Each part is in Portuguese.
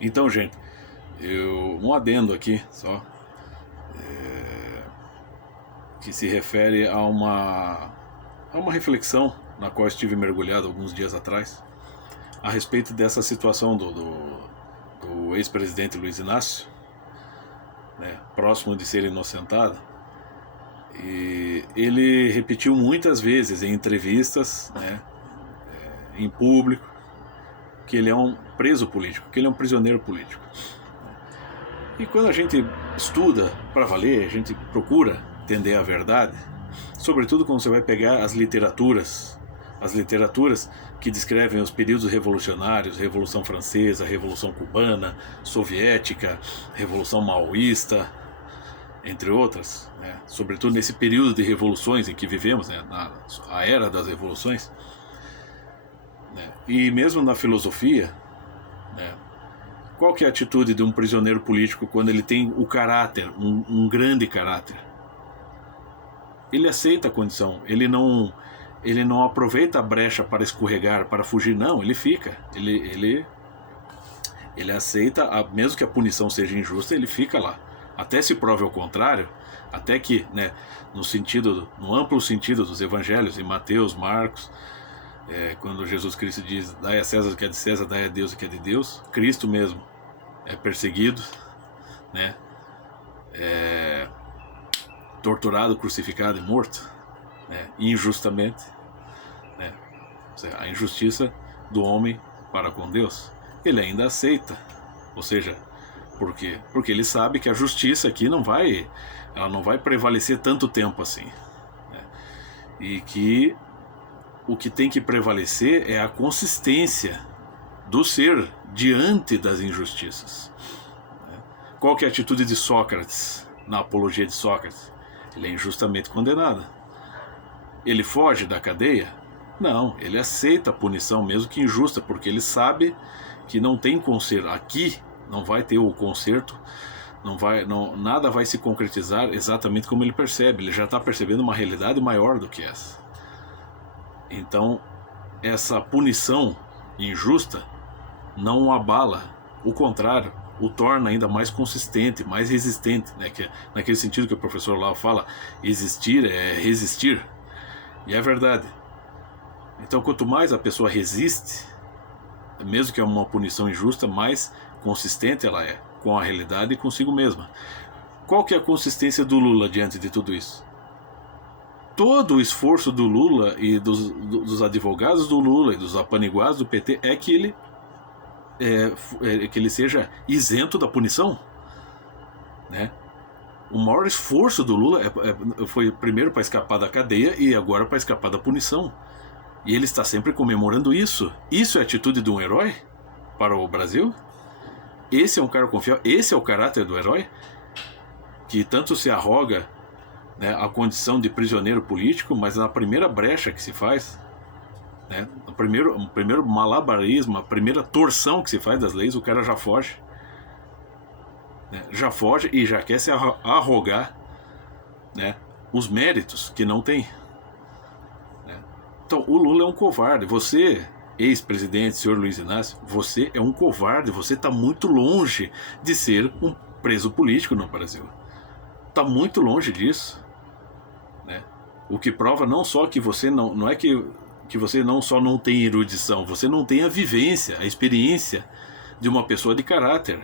Então, gente, um adendo aqui só, que se refere a uma reflexão na qual estive mergulhado alguns dias atrás, a respeito dessa situação do ex-presidente Luiz Inácio, né, próximo de ser inocentado. E ele repetiu muitas vezes em entrevistas, né, em público, que ele é um preso político, que ele é um prisioneiro político. E quando a gente estuda para valer, a gente procura entender a verdade, sobretudo quando você vai pegar as literaturas que descrevem os períodos revolucionários, Revolução Francesa, Revolução Cubana, Soviética, Revolução Maoísta, entre outras, né? Sobretudo nesse período de revoluções em que vivemos, né? A era das revoluções, né? E mesmo na filosofia, né? Qual que é a atitude de um prisioneiro político quando ele tem o caráter, um grande caráter? Ele aceita a condição, ele não aproveita a brecha para escorregar, para fugir, não, ele fica, ele aceita, mesmo que a punição seja injusta, ele fica lá, até se prove ao contrário, até que, né, no amplo sentido dos evangelhos, em Mateus, Marcos, quando Jesus Cristo diz, dai a César o que é de César, dai a Deus o que é de Deus, Cristo mesmo é perseguido, né, torturado, crucificado e morto, né, injustamente, né, a injustiça do homem para com Deus, ele ainda aceita, ou seja, por quê? Porque ele sabe que a justiça aqui não vai prevalecer tanto tempo assim, né, e que o que tem que prevalecer é a consistência do ser diante das injustiças, né? Qual que é a atitude de Sócrates na apologia de Sócrates? Ele é injustamente condenado. Ele foge da cadeia? Não, ele aceita a punição, mesmo que injusta, porque ele sabe que não tem conserto. Aqui não vai ter o conserto, nada vai se concretizar exatamente como ele percebe. Ele já está percebendo uma realidade maior do que essa. Então, essa punição injusta não o abala, o contrário, o torna ainda mais consistente, mais resistente, né? Que naquele sentido que o professor lá fala, existir é resistir, e é verdade. Então, quanto mais a pessoa resiste, mesmo que é uma punição injusta, mais consistente ela é com a realidade e consigo mesma. Qual que é a consistência do Lula diante de tudo isso? Todo o esforço do Lula e dos advogados do Lula e dos apaniguados do PT é que ele seja isento da punição, né? O maior esforço do Lula foi primeiro para escapar da cadeia e agora para escapar da punição. E ele está sempre comemorando isso. Isso é a atitude de um herói para o Brasil? Esse é um cara confiável? Esse é o caráter do herói? Que tanto se arroga, né, a condição de prisioneiro político, mas na primeira brecha que se faz, né, no primeiro malabarismo, a primeira torção que se faz das leis, o cara já foge, né, já foge e já quer se arrogar, né, os méritos que não tem, né. Então o Lula é um covarde. Você, ex-presidente, senhor Luiz Inácio, você é um covarde. Você está muito longe de ser um preso político no Brasil, está muito longe disso, né. O que prova não só que você não é que você não só não tem erudição, você não tem a vivência, a experiência de uma pessoa de caráter.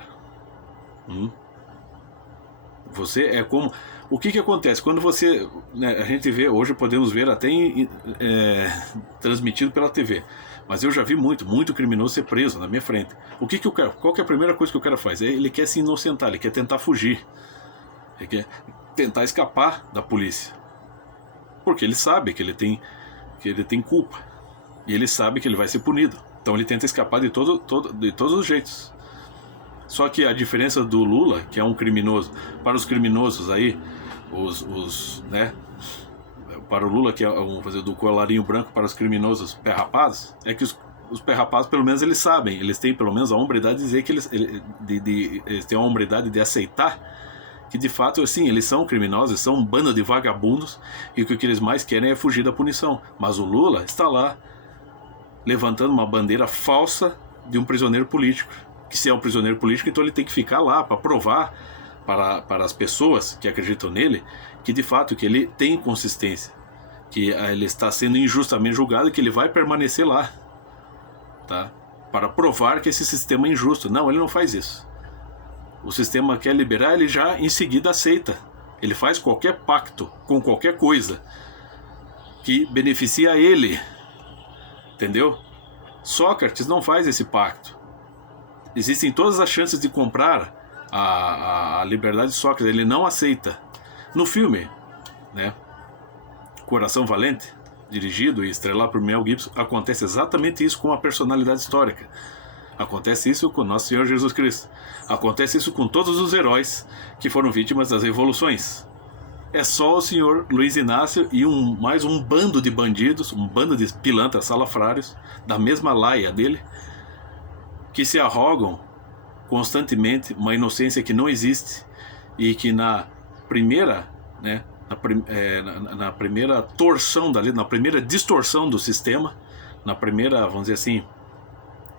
Você é como... O que acontece? Quando você... né, a gente vê, hoje podemos ver até transmitido pela TV, mas eu já vi muito criminoso ser preso na minha frente. Qual que é a primeira coisa que o cara faz? Ele quer se inocentar, ele quer tentar fugir, ele quer tentar escapar da polícia, porque ele sabe que ele tem culpa, e ele sabe que ele vai ser punido, então ele tenta escapar de todos os jeitos. Só que a diferença do Lula, que é um criminoso, para os criminosos aí, né, para o Lula, que é, vamos fazer do colarinho branco, para os criminosos pé rapados, é que os pé rapados, pelo menos eles sabem, eles têm pelo menos a hombridade de dizer que eles têm a hombridade de aceitar que de fato, assim, eles são criminosos, são um bando de vagabundos, e o que eles mais querem é fugir da punição. Mas o Lula está lá levantando uma bandeira falsa de um prisioneiro político, que se é um prisioneiro político, então ele tem que ficar lá para provar para as pessoas que acreditam nele que de fato que ele tem consistência, que ele está sendo injustamente julgado e que ele vai permanecer lá, tá? Para provar que esse sistema é injusto. Não, ele não faz isso. O sistema quer liberar, ele já em seguida aceita. Ele faz qualquer pacto com qualquer coisa que beneficia ele, entendeu? Sócrates não faz esse pacto. Existem todas as chances de comprar a liberdade de Sócrates, ele não aceita. No filme, né, Coração Valente, dirigido e estrelado por Mel Gibson, acontece exatamente isso com a personalidade histórica. Acontece isso com Nosso Senhor Jesus Cristo. Acontece isso com todos os heróis que foram vítimas das revoluções. É só o senhor Luiz Inácio e mais um bando de bandidos, um bando de pilantras salafrários, da mesma laia dele, que se arrogam constantemente uma inocência que não existe e que na primeira, né, na primeira torção da lei, na primeira distorção do sistema, na primeira, vamos dizer assim,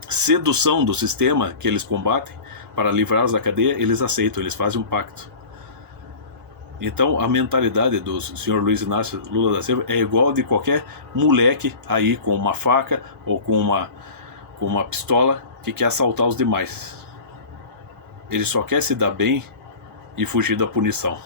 sedução do sistema que eles combatem para livrá-los da cadeia, eles aceitam, eles fazem um pacto. Então a mentalidade do senhor Luiz Inácio Lula da Silva é igual a de qualquer moleque aí com uma faca ou com uma pistola que quer assaltar os demais. Ele só quer se dar bem e fugir da punição.